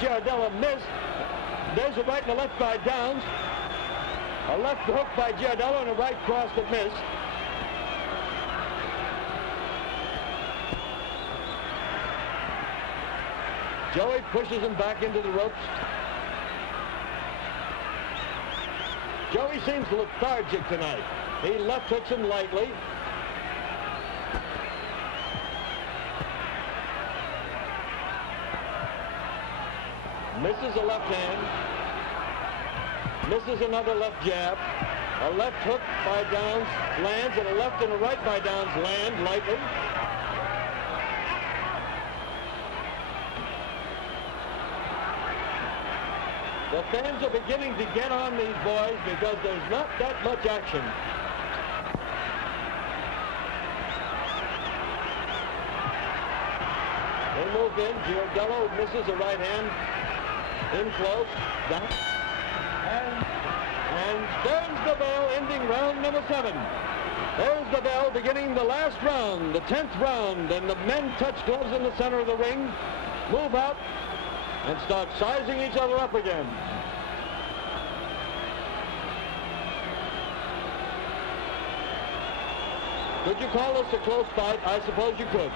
Giardello missed. There's a right and a left by Downs. A left hook by Giardello and a right cross that missed. Joey pushes him back into the ropes. Joey seems lethargic tonight. He left hooks him lightly. Misses a left hand. Misses another left jab. A left hook by Downs lands, and a left and a right by Downs land lightly. The fans are beginning to get on these boys because there's not that much action. They move in. Giardello misses a right hand. In close. Down. And there's the bell ending round number 7. There's the bell beginning the last round, the 10th round, and the men touch gloves in the center of the ring, move out, and start sizing each other up again. Could you call this a close fight? I suppose you could.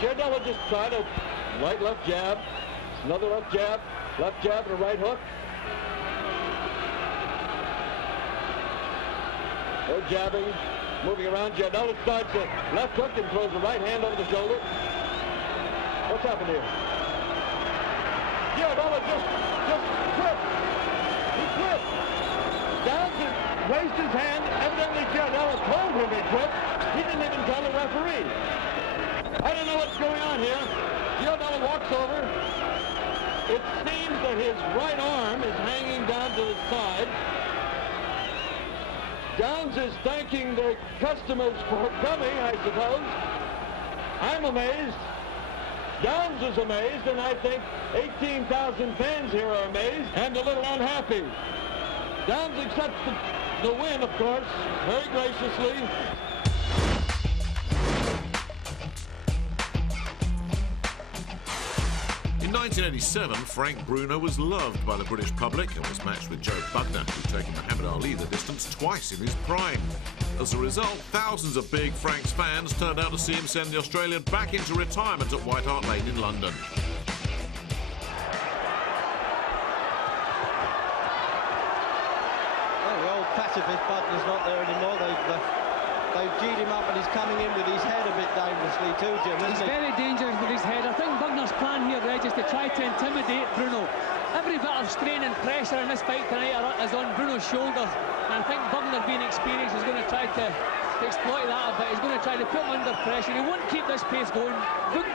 Giardello just tried a right left jab, another left jab and a right hook. They're jabbing, moving around. Giardello starts a left hook and throws the right hand over the shoulder. What's happened here? Giardello just tripped. He tripped. Downs raised his hand. Evidently Giardello told him he tripped. He didn't even tell the referee. I don't know what's going on here. Giardello walks over. It seems that his right arm is hanging down to the side. Downs is thanking the customers for coming, I suppose. I'm amazed. Downs is amazed, and I think 18,000 fans here are amazed and a little unhappy. Downs accepts the win, of course, very graciously. In 1987, Frank Bruno was loved by the British public and was matched with Joe Bugner, who'd taken Muhammad Ali the distance twice in his prime. As a result, thousands of Big Frank's fans turned out to see him send the Australian back into retirement at White Hart Lane in London. Well, the old pacifist Bugner's not there anymore. They've G'd him up, and he's coming in with his head a bit dangerously too, Jim, isn't he? He's very dangerous with his head. I think Bugner's plan here, Reg, is to try to intimidate Bruno. Every bit of strain and pressure in this fight tonight is on Bruno's shoulders. And I think Bugner, being experienced, is going to try to exploit that a bit. He's going to try to put him under pressure. He won't keep this pace going.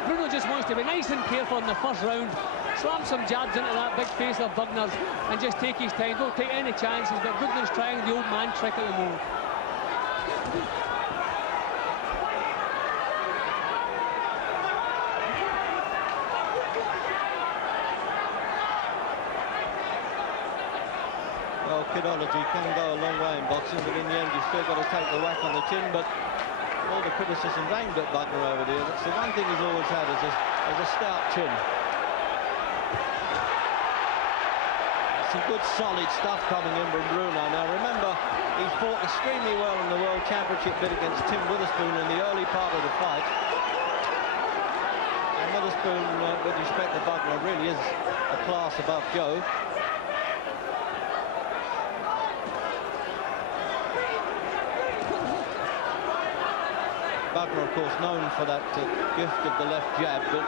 Bruno just wants to be nice and careful in the first round, slam some jabs into that big face of Bugner's, and just take his time. Don't take any chances, but Bugner's trying the old man trick at the moment. Well, kidology can go a long way in boxing, but in the end you've still got to take the whack on the chin. But all the criticisms aimed at Bugner over there, that's the one thing he's always had, is a stout chin. Some good solid stuff coming in from Bruno. Now remember, he fought extremely well in the World Championship bid against Tim Witherspoon in the early part of the fight. And Witherspoon, with respect to Bugner, really is a class above Joe. Bugner, of course, known for that gift of the left jab, but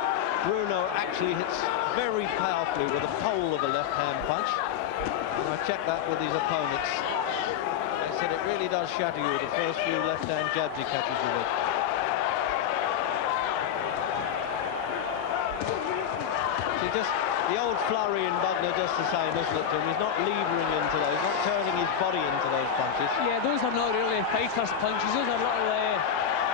Bruno actually hits very powerfully with the pole of a left-hand punch. And I checked that with his opponents. They said it really does shatter you with the first few left-hand jabs he catches you with. See, just the old flurry in Bugner, just the same, isn't it, Jim? He's not levering into those, not turning his body into those punches. Yeah, those are not really fighter's punches. Those are little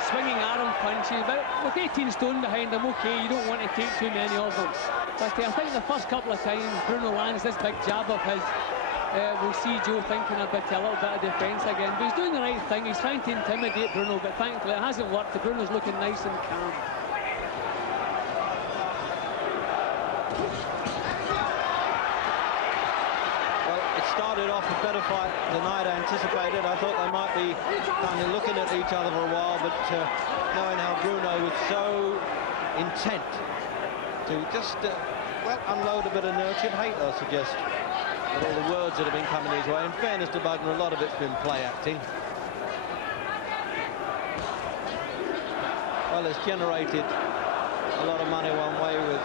swinging arm punches, but with 18 stone behind him, okay, you don't want to take too many of them. But I think the first couple of times Bruno lands this big jab of his, we'll see Joe thinking a little bit of defence again. But he's doing the right thing. He's trying to intimidate Bruno, but thankfully it hasn't worked. Bruno's looking nice and calm. started off a better fight than I'd anticipated. I thought they might be kind of looking at each other for a while, but knowing how Bruno was so intent to just, well, unload a bit of nurtured hate, I suggest, with all the words that have been coming his way. In fairness to Bugner, a lot of it's been play acting. Well, it's generated a lot of money one way with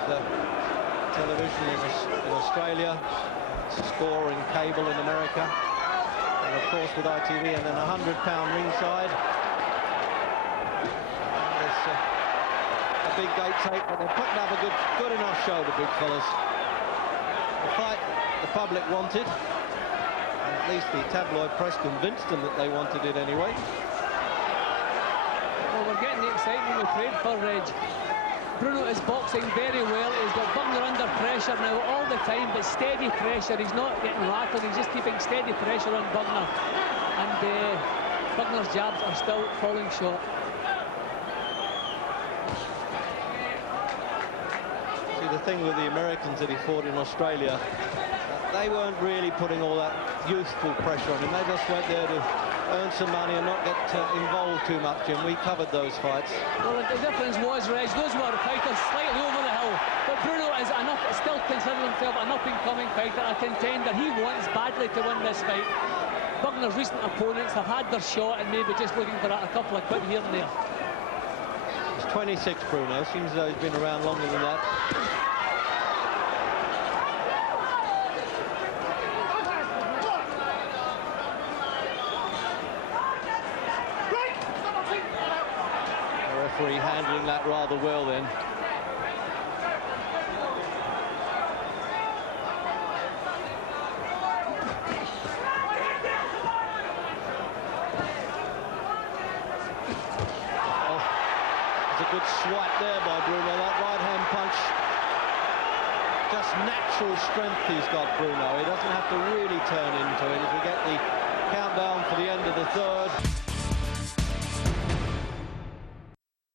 television in Australia, Score and cable in America, and of course with ITV, and then £100 ringside. There's a big gate take, but they're putting up a good enough show, the big fellas. The fight the public wanted, and at least the tabloid press convinced them that they wanted it anyway. Well, we're getting the excitement we prayed for, Reg. Bruno is boxing very well. He's got Bugner under pressure now all the time, but steady pressure. He's not getting rattled. He's just keeping steady pressure on Bugner. And Bugner's jabs are still falling short. See, the thing with the Americans that he fought in Australia, they weren't really putting all that youthful pressure on him. They just went there to earn some money and not get involved too much, and we covered those fights. Well, the difference was, Reg, those were fighters slightly over the hill, but Bruno is still considering himself an up-and-coming fighter, a contender. He wants badly to win this fight. Bugner's recent opponents have had their shot and maybe just looking for a couple of quid here and there. He's 26, Bruno. Seems as though he's been around longer than that. Handling that rather well then. Oh, there's a good swipe there by Bruno. That right-hand punch, just natural strength he's got, Bruno. He doesn't have to really turn into